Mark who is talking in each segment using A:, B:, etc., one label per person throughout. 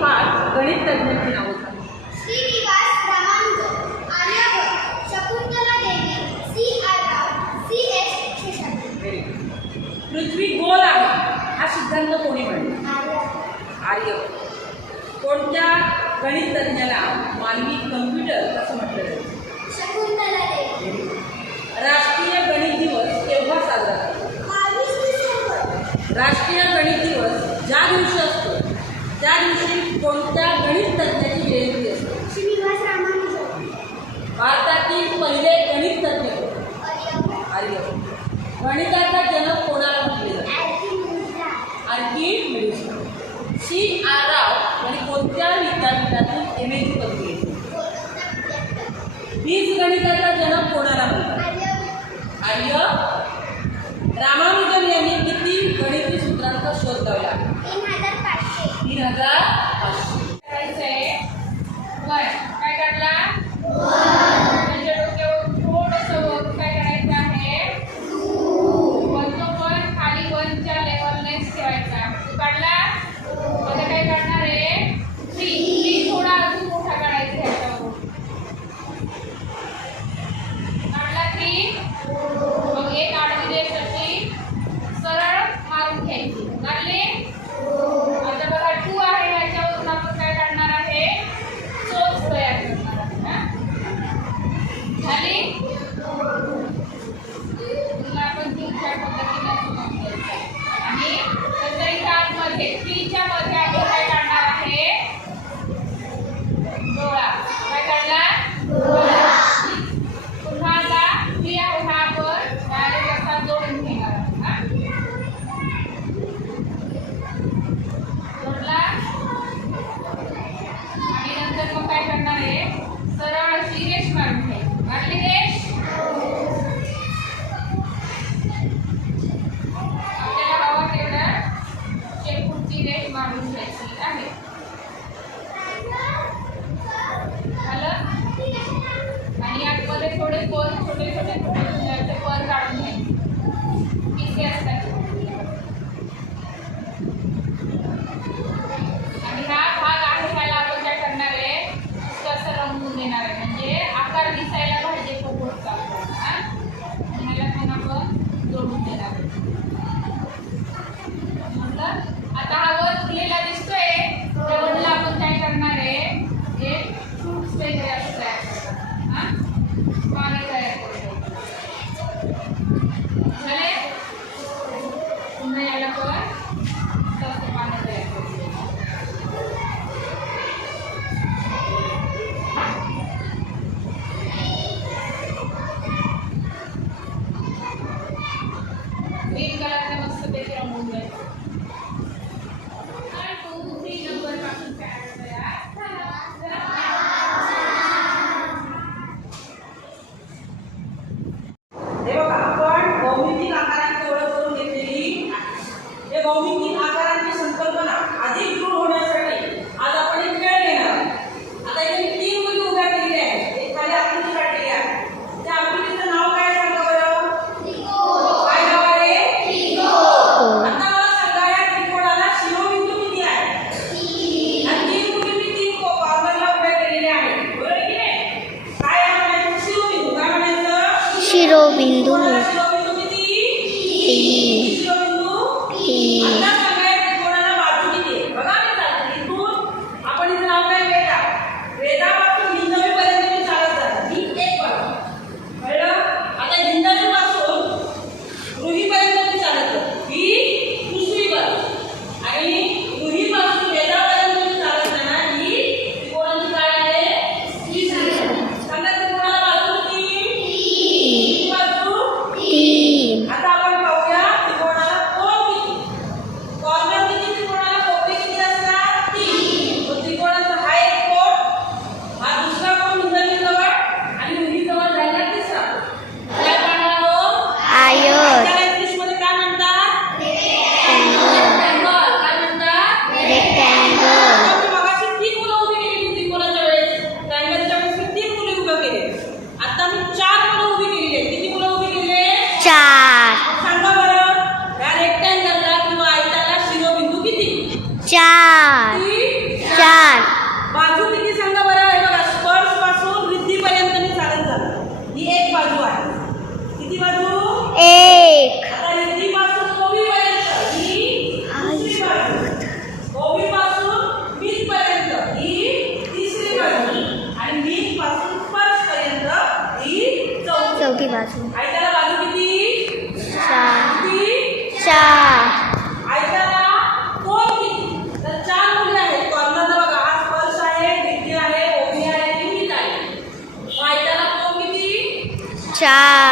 A: पाच गणित तज्ञांची नावं सांगा. पृथ्वी गोल आहे. हा सिद्धांत कोणी मांडला आर्य. कोणत्या गणित तज्ञाला मानवी कम्प्युटर असं म्हटलं जातं? राष्ट्रीय गणित दिवस केव्हा साजरा राष्ट्रीय गणित दिवस ज्या दिवशी असतो त्या दिवशी कोणत्या गणित तज्ञाची जयंती असते? भारतातील पहिले गणित
B: तज्ञ
A: आर्य. गणिताचा जनक कोणाला म्हटले आणखी सी आर राव आणि कोणत्या विद्यापीठातून एम एची पदवी बीज गणिताचा जनक कोणाला म्हणतात आर्य. रामानुजन यांनी किती गणिती सूत्रांचा शोध लावला? Yes, রবিন্দু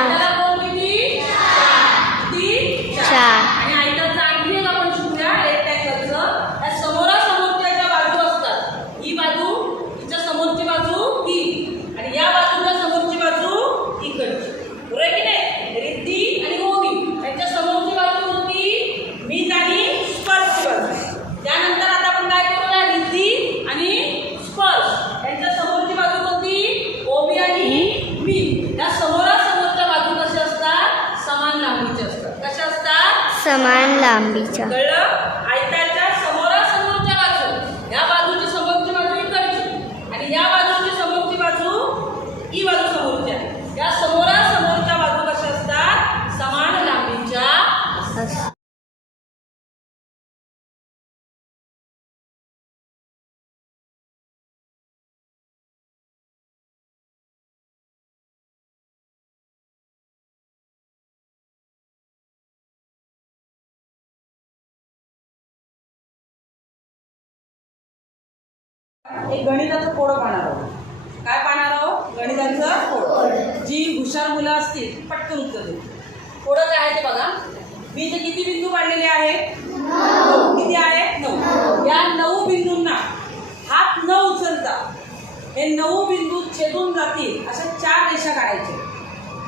C: चार
B: त्याला कोण किती किती
C: चार
B: आणि आयताचं आणखी एक आपण शिकूया एक टॅकरचं त्या समोरासमोरच्या ज्या बाजू असतात ही बाजू हिच्या समोरची बाजू ही आणि या बाजूच्या समोरची बाजू इकडची बरोबर आहे की नाही रिद्धी आणि ओवी यांच्या समोरची बाजू होती मीज आणि स्पर्शची बाजू त्यानंतर आता आपण काय करूया रिद्धी आणि स्पर्श यांच्या समोरची बाजू कोणती ओवी आणि मी या समोरासमोरच्या बाजू कशा असतात समान लांबीच्या असतात कशा असतात
C: समान
B: एक गणिताचं कोडं पाहणार आहोत. काय पाहणार आहोत? गणिताचं कोड. जी हुशार मुलं असतील ती पटकन उत्तर देतील. कोडं काय आहे ते बघा. मी इथे किती बिंदू पाडलेले आहेत? किती आहेत नऊ. या नऊ बिंदूंना हात न उचलता हे नऊ बिंदू छेदून जातील अशा चार रेषा काढायचे.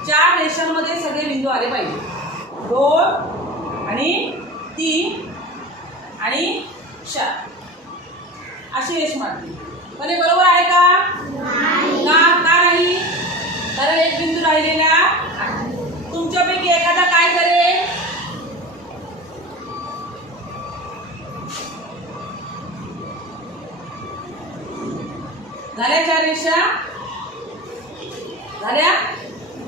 B: चार रेषांमध्ये सगळे बिंदू आले पाहिजे. दोन आणि तीन आणि चार. अशी रेष मारली हे बरोबर आहे का? का? नाही? कारण एक बिंदू राहिलेला. तुमच्यापैकी एखादा काय करेल झाल्या चार रेषा. झाल्या?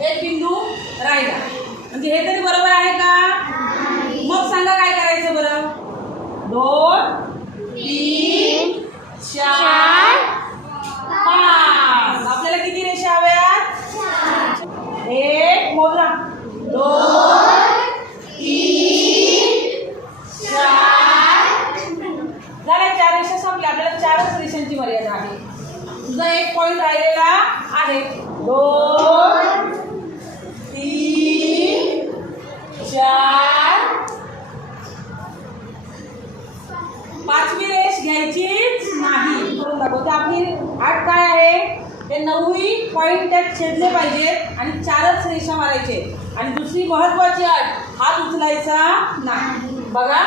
B: एक बिंदू राहिला. म्हणजे हे तरी बरोबर आहे का? मग सांगा काय करायचं बरं? दोन तीन चार पाच आपल्याला किती रेषा हव्यात एक मोजा दोन तीन चार झाल्या चार रेषा संपल्या आपल्याला चारच रेषांची मर्यादा आहे तुझा एक पॉईंट राहिलेला आहे दोन तीन चार पाचवी रेष घ्यायचीच नाही करून दाखवते आपली आठ काय आहे ते नऊही पॉईंट त्यात छेदले पाहिजेत आणि चारच रेषा मारायचे. आणि दुसरी महत्वाची अट हात उचलायचा नाही. बघा.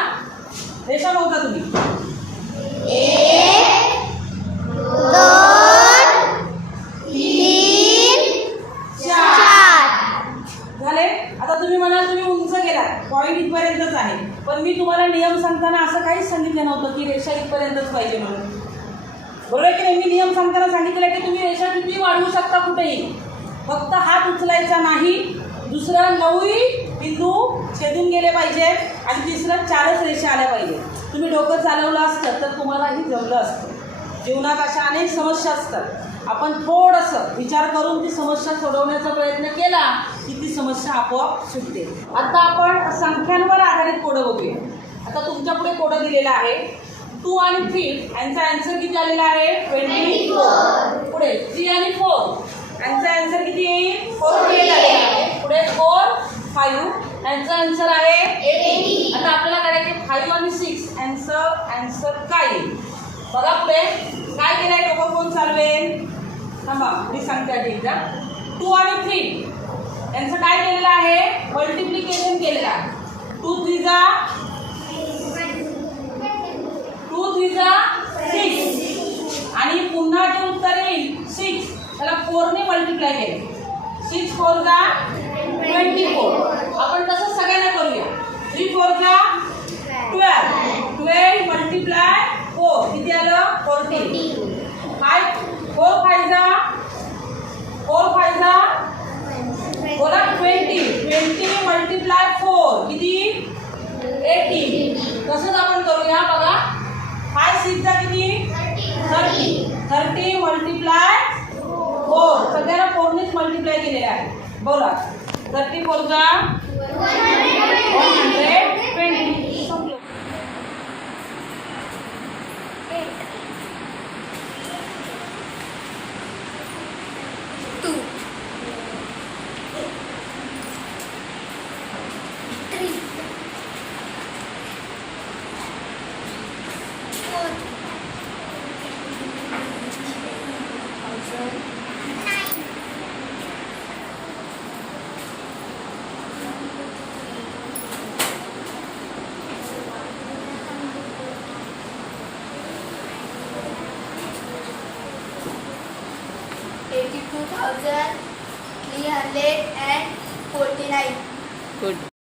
B: रेषा बघता तुम्ही. झाले? आता तुम्ही म्हणाल तुम्ही उंच गेला पॉईंट इथपर्यंतच आहे. पण मी तुम्हाला नियम सांगताना असं काहीच सांगितलं नव्हतं की रेषा इथपर्यंतच पाहिजे म्हणून. बरोबर की नाही? मी नियम सांगताना सांगितलं की तुम्ही रेषा किती वाढवू शकता कुठेही. फक्त हात उचलायचा नाही दुसरं नऊही बिंदू छेदून गेले पाहिजेत आणि तिसरं चारच रेषा आल्या पाहिजेत. तुम्ही डोकं चालवलं असतं तर तुम्हालाही जमलं असतं. जीवनात अशा अनेक समस्या असतात. आपण थोडंसं विचार करून ती समस्या सोडवण्याचा प्रयत्न केला की ती समस्या आपोआप सुटते. आता आपण संख्यांवर आधारित कोडं बघूया. आता तुमच्यापुढे कोडं दिलेलं आहे. टू आणि थ्री यांचा आन्सर किती आलेला आहे? ट्वेंटी पुढे थ्री आणि फोर. यांचा आन्सर किती? येईल पुढे फोर फाईव्ह यांचा आन्सर आहे आता आपल्याला करायचे फाईव्ह आणि सिक्स यांचं आन्सर काय? येईल बघा पुढे. काय केलंय? डोकं कोण चालवेल? थांबा मी सांगते आधी एकदा. टू आणि थ्री यांचं काय केलेलं आहे? मल्टिप्लिकेशन केलेलं आहे. टू थ्रीचा टू थ्रीचा सिक्स आणि पुन्हा जे उत्तर येईल सिक्स त्याला फोरने मल्टिप्लाय केले. सिक्स फोरचा ट्वेंटी फोर आपण तसंच सगळ्यांना करूया. थ्री फोरचा ट्वेल्व ट्वेल्व मल्टिप्लाय फोर किती आलं? फोर्टी फाय फोर फायचा फोर फायचा बोला ट्वेंटी ट्वेंटी मल्टिप्लाय फोर किती? एटी तसंच आपण करूया बघा. फाय सिक्सचा किती? थर्टी थर्टी मल्टिप्लाय फोर सगळ्यांना फोरनेच मल्टिप्लाय केलेलं आहे. बोला. थर्टी फोरचा वन हंड्रेड.
C: 2,349.
B: Good.